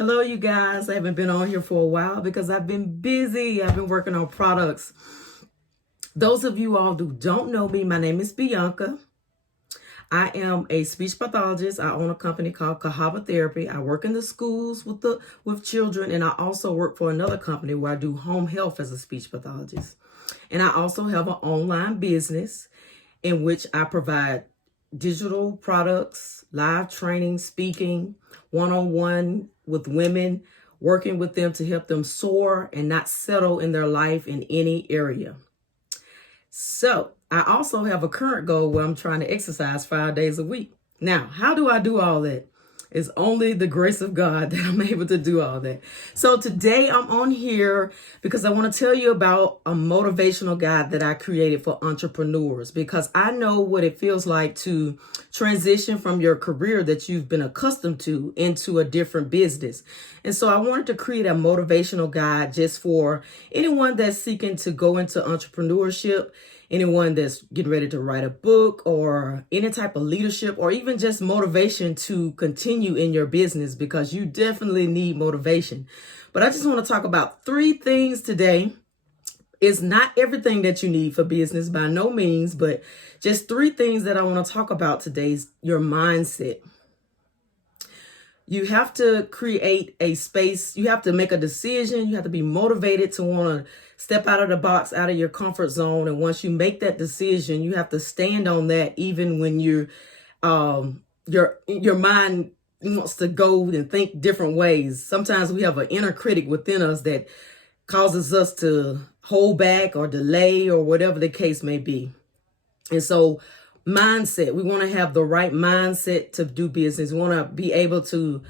Hello, you guys. I haven't been on here for a while because I've been busy. I've been working on products. Those of you all who don't know me, my name is Bianca. I am a speech pathologist. I own a company called Kahaba Therapy. I work in the schools with children, and I also work for another company where I do home health as a speech pathologist. And I also have an online business in which I provide digital products, live training, speaking, one-on-one with women, working with them to help them soar and not settle in their life in any area. So I also have a current goal where I'm trying to exercise 5 days a week. Now, how do I do all that? It's only the grace of God that I'm able to do all that. So today I'm on here because I want to tell you about a motivational guide that I created for entrepreneurs, because I know what it feels like to transition from your career that you've been accustomed to into a different business. And so I wanted to create a motivational guide just for anyone that's seeking to go into entrepreneurship, anyone that's getting ready to write a book, or any type of leadership, or even just motivation to continue in your business, because you definitely need motivation. But I just want to talk about 3 things today. It's not everything that you need for business by no means, but just 3 things that I want to talk about today is your mindset. You have to create a space. You have to make a decision. You have to be motivated to want to step out of the box, out of your comfort zone. And once you make that decision, you have to stand on that, even when your mind wants to go and think different ways. Sometimes we have an inner critic within us that causes us to hold back or delay or whatever the case may be. And so mindset, we want to have the right mindset to do business. We want to be able to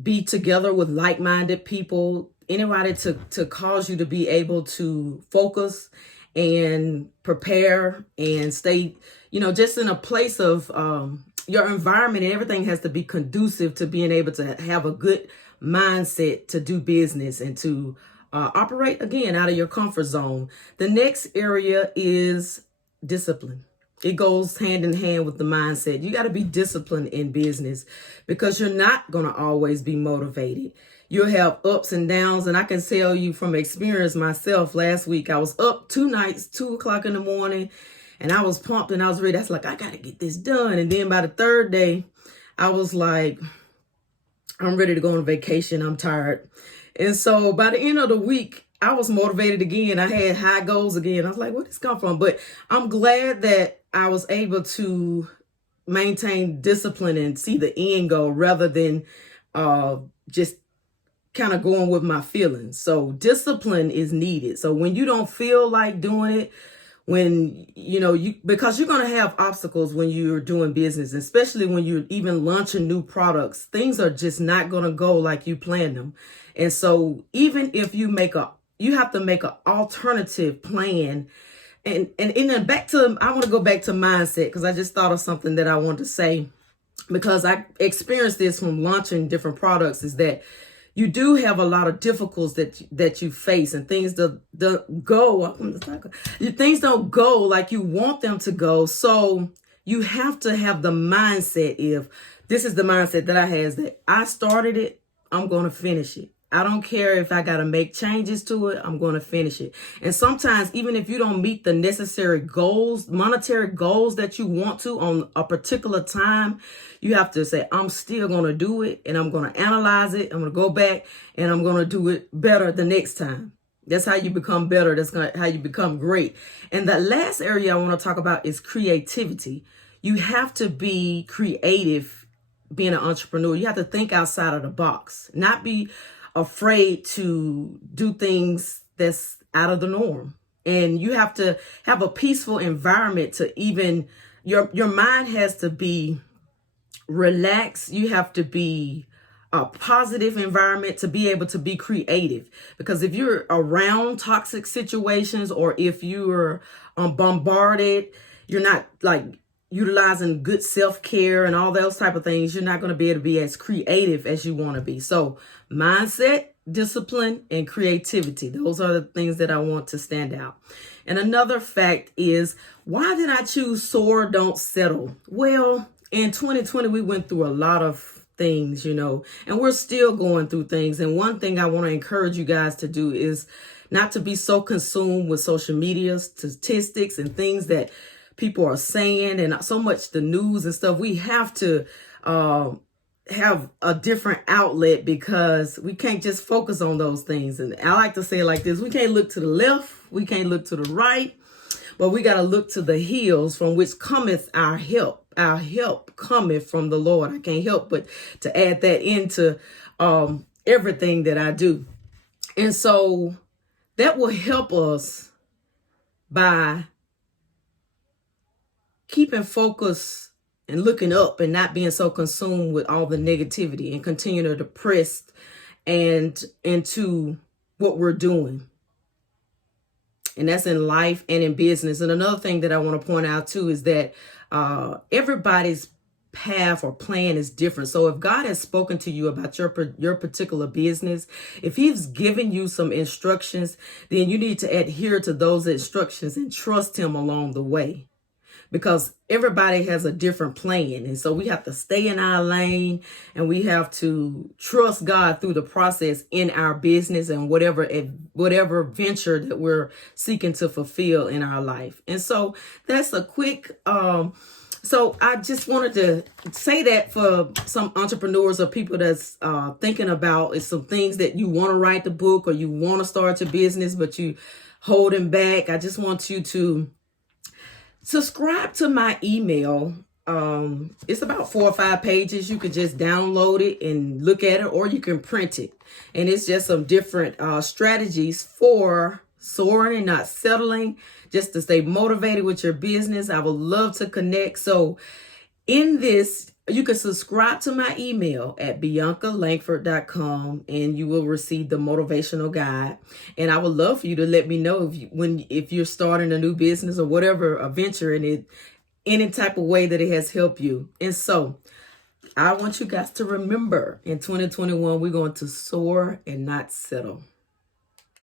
be together with like-minded people, anybody to cause you to be able to focus and prepare and stay, just in a place of your environment, and everything has to be conducive to being able to have a good mindset to do business and to operate, again, out of your comfort zone. The next area is discipline. It goes hand in hand with the mindset. You got to be disciplined in business, because you're not going to always be motivated. You'll have ups and downs. And I can tell you from experience myself, last week, I was up 2 nights, 2:00 in the morning, and I was pumped and I was ready. I was like, I got to get this done. And then by the 3rd day, I was like, I'm ready to go on vacation. I'm tired. And so by the end of the week, I was motivated again. I had high goals again. I was like, where did this come from? But I'm glad that I was able to maintain discipline and see the end goal rather than just kind of going with my feelings. So discipline is needed. So when you don't feel like doing it, when because you're going to have obstacles when you're doing business, especially when you're even launching new products, things are just not going to go like you planned them. And so even if you have to make an alternative plan. And I want to go back to mindset, because I just thought of something that I want to say, because I experienced this from launching different products, is that you do have a lot of difficulties that you face, and things don't go like you want them to go. So you have to have the mindset. If this is the mindset that I have, is that I started it, I'm going to finish it. I don't care if I got to make changes to it, I'm going to finish it. And sometimes, even if you don't meet the necessary goals, monetary goals that you want to on a particular time, you have to say, I'm still going to do it, and I'm going to analyze it. I'm going to go back and I'm going to do it better the next time. That's how you become better. That's how you become great. And the last area I want to talk about is creativity. You have to be creative being an entrepreneur. You have to think outside of the box, not be afraid to do things that's out of the norm. And you have to have a peaceful environment to even, your mind has to be relaxed. You have to be a positive environment to be able to be creative. Because if you're around toxic situations, or if you're bombarded, you're not like utilizing good self-care and all those type of things, you're not going to be able to be as creative as you want to be. So mindset, discipline, and creativity, those are the things that I want to stand out. And another fact is, why did I choose Soar, Don't Settle? Well, in 2020, we went through a lot of things, and we're still going through things. And one thing I want to encourage you guys to do is not to be so consumed with social media statistics and things that people are saying and so much the news and stuff. We have to have a different outlet, because we can't just focus on those things. And I like to say it like this: we can't look to the left, we can't look to the right, but we got to look to the hills from which cometh our help. Our help cometh from the Lord. I can't help but to add that into everything that I do. And so that will help us by keeping focus and looking up and not being so consumed with all the negativity and continue to press and into what we're doing. And that's in life and in business. And another thing that I want to point out too is that everybody's path or plan is different. So if God has spoken to you about your particular business, if he's given you some instructions, then you need to adhere to those instructions and trust him along the way, because everybody has a different plan. And so we have to stay in our lane, and we have to trust God through the process in our business and whatever venture that we're seeking to fulfill in our life. And so that's a quick, so I just wanted to say that for some entrepreneurs or people that's thinking about some things that you want to write the book or you want to start your business, but you holding back. I just want you to subscribe to my email. It's about 4 or 5 pages. You can just download it and look at it, or you can print it. And it's just some different strategies for soaring and not settling, just to stay motivated with your business. I would love to connect. So in this, you can subscribe to my email at biancalangford.com, and you will receive the motivational guide. And I would love for you to let me know if you're starting a new business or whatever, a venture in it, any type of way that it has helped you. And so I want you guys to remember, in 2021, we're going to soar and not settle.